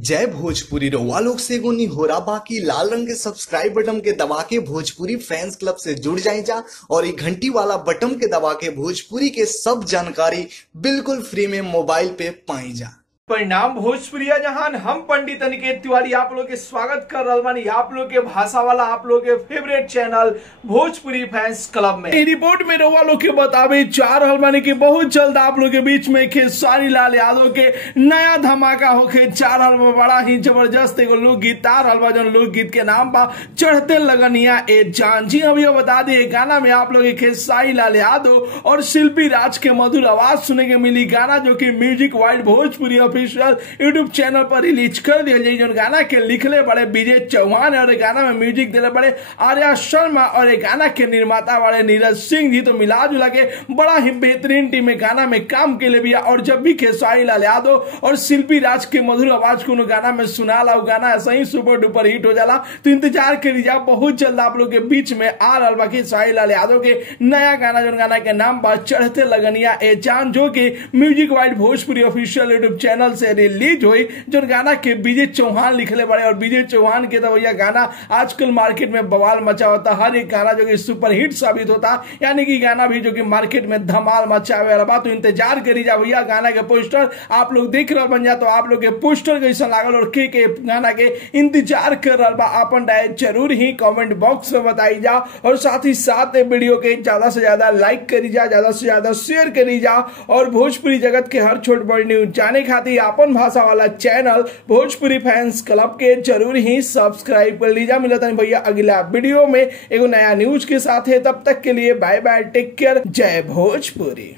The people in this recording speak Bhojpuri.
जय भोजपुरी रउआ लोग से एगो निहोरा बाकी लाल रंग के सब्सक्राइब बटन के दबा के भोजपुरी फैंस क्लब से जुड़ जाए जा और ये घंटी वाला बटन के दबा के भोजपुरी के सब जानकारी बिल्कुल फ्री में मोबाइल पे पाई जा। परिणाम भोजपुरिया जहान हम पंडित अनिकेत तिवारी आप लोग के स्वागत कर रहा बानी आप लोग के भाषा वाला आप लोग के favourite channel Bhojpuri fans club में। रिपोर्ट में रउआ लोग के बतावे चार हलवानी की बहुत जल्द आप लोग के बीच में खेसारी लाल यादव के नया धमाका होके चार हलवा बड़ा ही जबरदस्त एगो लोकगीत तार हलवा जो लोकगीत के नाम बा चढ़ते लगनिया ए जान। जी अभी बता दिए गाना में आप लोग खेसारी लाल यादव और शिल्पी राज के मधुर आवाज सुने के मिली। गाना जो की music wild Bhojpuri YouTube channel पर रिलीज कर दिया जाए। जो गाना के लिखले बड़े विजय चौहान और गाना में म्यूजिक दिले बड़े आर्या शर्मा और गाना के निर्माता बड़े नीरज सिंह जी। तो मिला जुला के बड़ा ही बेहतरीन टीम में गाना में काम के लिए भी। और जब भी खेसारी लाल यादव और शिल्पी राज के मधुर आवाज को गाना में सुना ला गाना ऐसा ही सुपर डुपर हिट हो जाला। तो इंतजार करी जा बहुत जल्द आप लोग के बीच में आ रहा बा खेसारी लाल यादव के नया गाना। जो गाना के नाम बा चढ़ते लगनिया ए जान जो की music wild Bhojpuri official YouTube channel से रिलीज हुई। जो गाना के विजय चौहान लिखले बड़े और विजय चौहान के तो भैया गाना आजकल मार्केट में बवाल मचा होता। हर एक गाना जो कि सुपर हिट साबित होता यानी कि गाना भी जो कि मार्केट में धमाल मचावे वाला बात। तो इंतजार करी जा भैया गाना के पोस्टर आप लोग देख रहे बन जा। तो आप लोग के पोस्टर कैसा लागल और के गाना के इंतजार कर रहा बा अपन राय जरूर ही कमेंट बॉक्स में बताई जा। और साथ ही साथ वीडियो के ज्यादा से ज्यादा लाइक करी जा, ज्यादा से ज्यादा शेयर करी जा। और भोजपुरी जगत के हर छोट बड़ न्यूज जाने खातिर अपन भाषा वाला चैनल भोजपुरी फैंस क्लब के जरूर ही सब्सक्राइब कर लीजिए। मिलता है भैया अगला वीडियो में एगो नया न्यूज के साथ है। तब तक के लिए बाय बाय, टेक केयर, जय भोजपुरी।